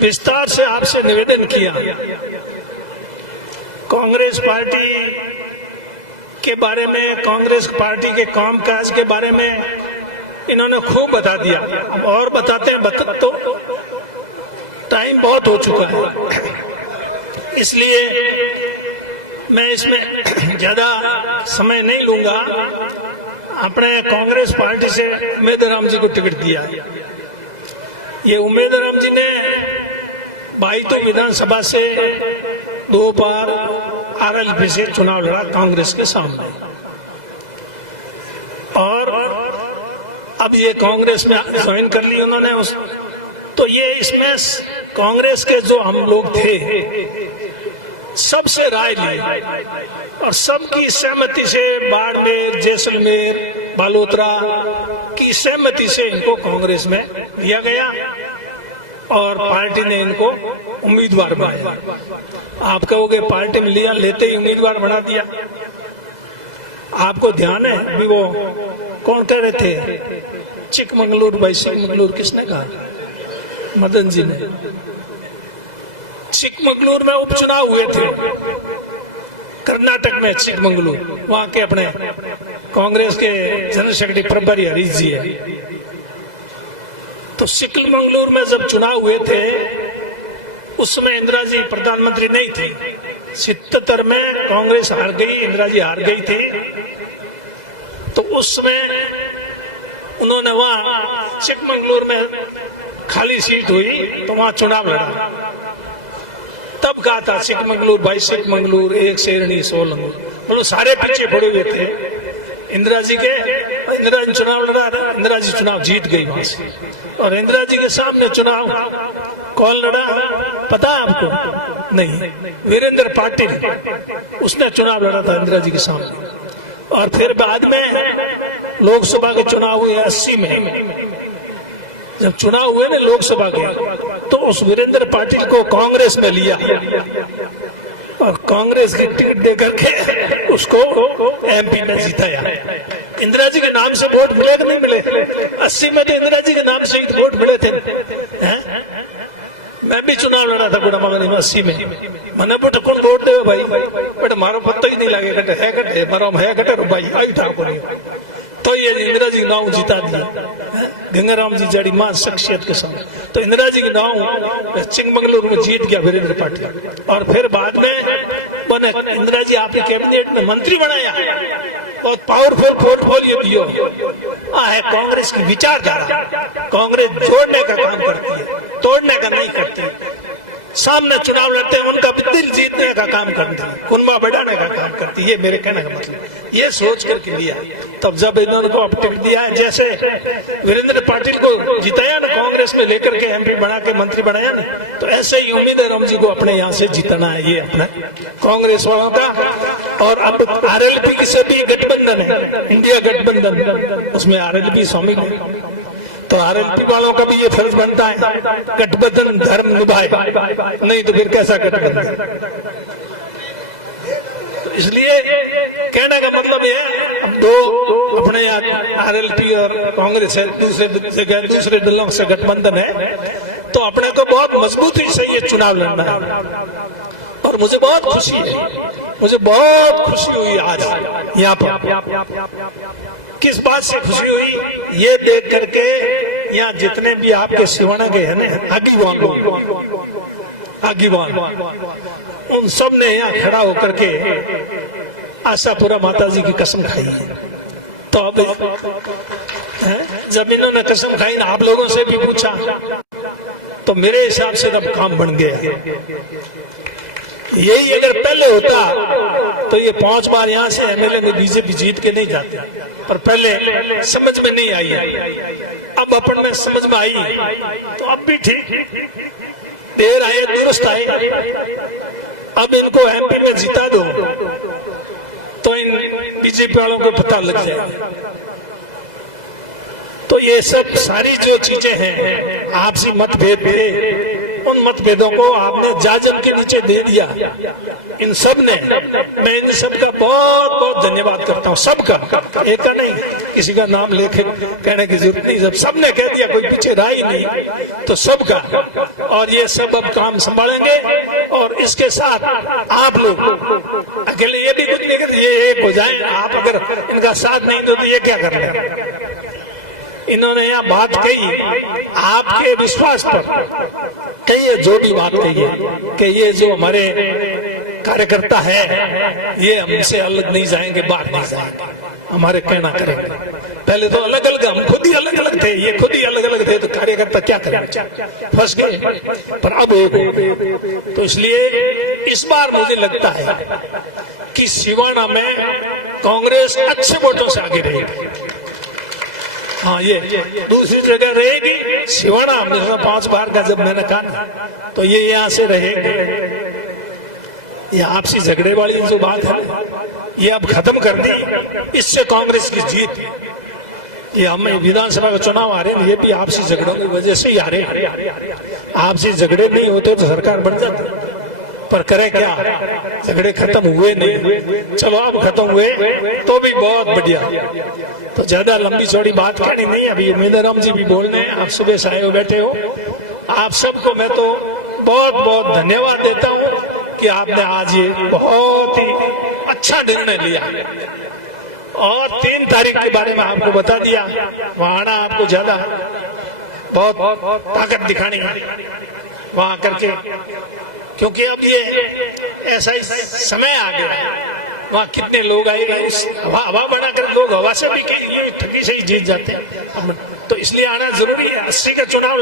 विस्तार से आपसे निवेदन किया। कांग्रेस पार्टी के बारे में, कांग्रेस पार्टी के कामकाज के बारे में इन्होंने खूब बता दिया। अब और बताते हैं, तो टाइम बहुत हो चुका है, इसलिए मैं इसमें ज्यादा समय नहीं लूंगा। अपने कांग्रेस पार्टी से उम्मेदराम जी को टिकट दिया। ये उम्मेदराम जी ने 22 विधानसभा से 2 बार आरएलपी से चुनाव लड़ा कांग्रेस के सामने, और अब ये कांग्रेस में ज्वाइन कर ली उन्होंने। तो ये इसमें कांग्रेस के जो हम लोग थे सबसे राय ली, और सबकी सहमति से बाड़मेर, जैसलमेर, बालोतरा की सहमति से इनको कांग्रेस में लिया गया और पार्टी ने इनको उम्मीदवार बनाया। आप कहोगे पार्टी में लिया, लेते ही उम्मीदवार बना दिया। आपको ध्यान है अभी वो कौन कह रहे थे, चिकमंगलूर भाई, चिकमंगलूर किसने कहा? मदन जी ने। चिकमंगलूर में उपचुनाव हुए थे कर्नाटक में, चिकमंगलूर, वहां के अपने कांग्रेस के जनरल सेक्रेटरी प्रभारी हरीश जी है। तो चिकमंगलूर में जब चुनाव हुए थे उसमें इंदिरा जी प्रधानमंत्री नहीं थी। 77 में कांग्रेस हार गई, इंदिरा जी हार गई थी। तो उसमें उन्होंने वहां चिकमंगलूर में खाली सीट हुई तो वहां चुनाव लड़ा। तब कहा था चिकमंगलूर भाई, चिकमंगलूर, एक शेरनी 100 लंगूर, मतलब सारे पीछे पड़े हुए थे इंदिरा जी के। इंदिरा जी चुनाव लड़ा, इंदिरा जी चुनाव जीत गई वहां से। और इंदिरा जी के सामने चुनाव कौन लड़ा पता है आपको? नहीं, वीरेंद्र पाटिल, उसने चुनाव लड़ा था इंदिरा जी के सामने। और फिर बाद में लोकसभा के चुनाव हुए 80 में। जब चुनाव हुए ना लोकसभा के, तो उस वीरेंद्र पाटिल को कांग्रेस में लिया और कांग्रेस की टिकट देकर के उसको एमपी में जिताया। इंदिरा जी के नाम से वोट मिले कि नहीं मिले? 80 में तो इंदिरा जी के नाम से ही वोट मिले थे। मैं भी चुनाव लड़ा था गुड़ा मगनी में 80 में। मैंने बेटा कौन वोट दे भाई, बेटा मारो पत्ता ही नहीं लगे, कटे है कटे मारो है कटे भाई आई था को नहीं। तो ये इंदिरा जी नाव जिता दिया गंगाराम जी जड़ी मां शख्सियत के साथ। तो इंदिरा जी की नाव चिकमंगलूर में जीत गया वीरेंद्र पाटिल। और फिर बाद में बने इंदिरा जी आपके कैबिनेट में मंत्री बनाया। बहुत पावरफुल पोर्टफोलियो दियो। है कांग्रेस की विचारधारा। कांग्रेस जोड़ने का काम करती है, तोड़ने का नहीं करती। सामने चुनाव लड़ते हैं, उनका दिल जीतने का काम करती है, कुनबा बढ़ाने का काम करती है। ये मेरे कहने का मतलब, ये सोच करके लिया। तब जब इन्होंने को टिकट दिया है, जैसे वीरेंद्र पाटिल को जिताया ना कांग्रेस में लेकर के एमपी बना के मंत्री बनाया ना, तो ऐसे ही उम्मीद है राम जी को अपने यहाँ से जिताना है ये अपना कांग्रेस वालों का। और अब आरएलपी की से भी गठबंधन है, इंडिया गठबंधन, उसमें आरएलपी शामिल है। तो आरएलपी वालों का भी ये फर्ज बनता है गठबंधन धर्म निभाए, नहीं तो फिर कैसा गठबंधन। तो इसलिए कहने का मतलब ये है, अब दो अपने आरएलपी और कांग्रेस है, दूसरे दलों से गठबंधन है, तो अपने को बहुत मजबूती से ये चुनाव लड़ना है। और मुझे बहुत खुशी है, मुझे बहुत खुशी हुई आज यहाँ पर। किस बात से खुशी हुई? ये देख करके यहाँ जितने भी आपके सिवाना के हैं ना आगीवान, उन सब ने यहाँ खड़ा होकर के आशापुरा माता जी की कसम खाई है। तो अब जब इन्होंने कसम खाई ना, आप लोगों से भी पूछा, तो मेरे हिसाब से तब काम बन गया। यही अगर पहले होता तो ये 5 बार यहाँ से एमएलए में बीजेपी जीत के नहीं जाते। पर पहले समझ में नहीं आई, अब अपन में समझ में आई, तो अब भी ठीक, देर आए दुरुस्त आए। अब इनको एमपी में जिता दो तो इन बीजेपी वालों को पता लग जाएगा। तो ये सब सारी जो चीजें हैं, आपसी मतभेद थे, उन मतभेदों को आपने जाजम के नीचे दे दिया। इन सब ने, मैं इन सब का बहुत बहुत धन्यवाद करता हूँ, सबका, एक का नहीं, किसी का नाम लेके कहने की जरूरत नहीं, जब सबने कह दिया, कोई पीछे रहा ही नहीं, तो सबका। और ये सब अब काम संभालेंगे और इसके साथ आप लोग अकेले ये भी कुछ नहीं करते, ये एक हो जाए। आप अगर इनका साथ नहीं दो तो ये क्या कर लेंगे। इन्होंने यहाँ बात कही आपके विश्वास पर, कही है जो भी बात कही है कि ये जो हमारे कार्यकर्ता है ये हमसे अलग नहीं जाएंगे, बाहर नहीं जाएंगे, हमारे कहना करेंगे। पहले तो अलग अलग, हम खुद ही अलग अलग थे, ये खुद ही अलग अलग थे, तो कार्यकर्ता क्या करेंगे, फंस गए। पर अब एक हो गए, तो इसलिए इस बार मुझे लगता है कि सिवाना में कांग्रेस अच्छे वोटों से आगे रहेगी। हाँ, ये दूसरी जगह रहेगी, सिवाना हमने 5 बार का जब मैंने कहा तो ये यहाँ से रहेंगे। ये आपसी झगड़े वाली जो बात है ये अब खत्म कर दी, इससे कांग्रेस की जीत। ये हम विधानसभा का चुनाव आ रहे हैं, ये भी आपसी झगड़ों की वजह से ही आ रहे हैं। आपसी झगड़े नहीं होते तो सरकार बन जाती, पर करे क्या, झगड़े खत्म हुए नहीं। चलो अब खत्म हुए तो भी बहुत बढ़िया। तो ज्यादा लंबी चौड़ी बात कहनी नहीं, अभी मेदाराम जी भी बोलने हैं, आप सुबह से आए हो, बैठे हो। आप सबको मैं तो बहुत बहुत धन्यवाद देता हूँ कि आपने आज ये बहुत ही अच्छा निर्णय लिया और 3 तारीख के बारे में आपको बता दिया। वहां आना आपको ज्यादा बहुत ताकत दिखानी है वहां करके, क्योंकि अब ये ऐसा ही समय आ गया। वहाँ कितने लोग आएगा, इस हवा बनाकर लोग हवा से भी ठगी से ही जीत जाते हैं, तो इसलिए आना जरूरी है। 80 का चुनाव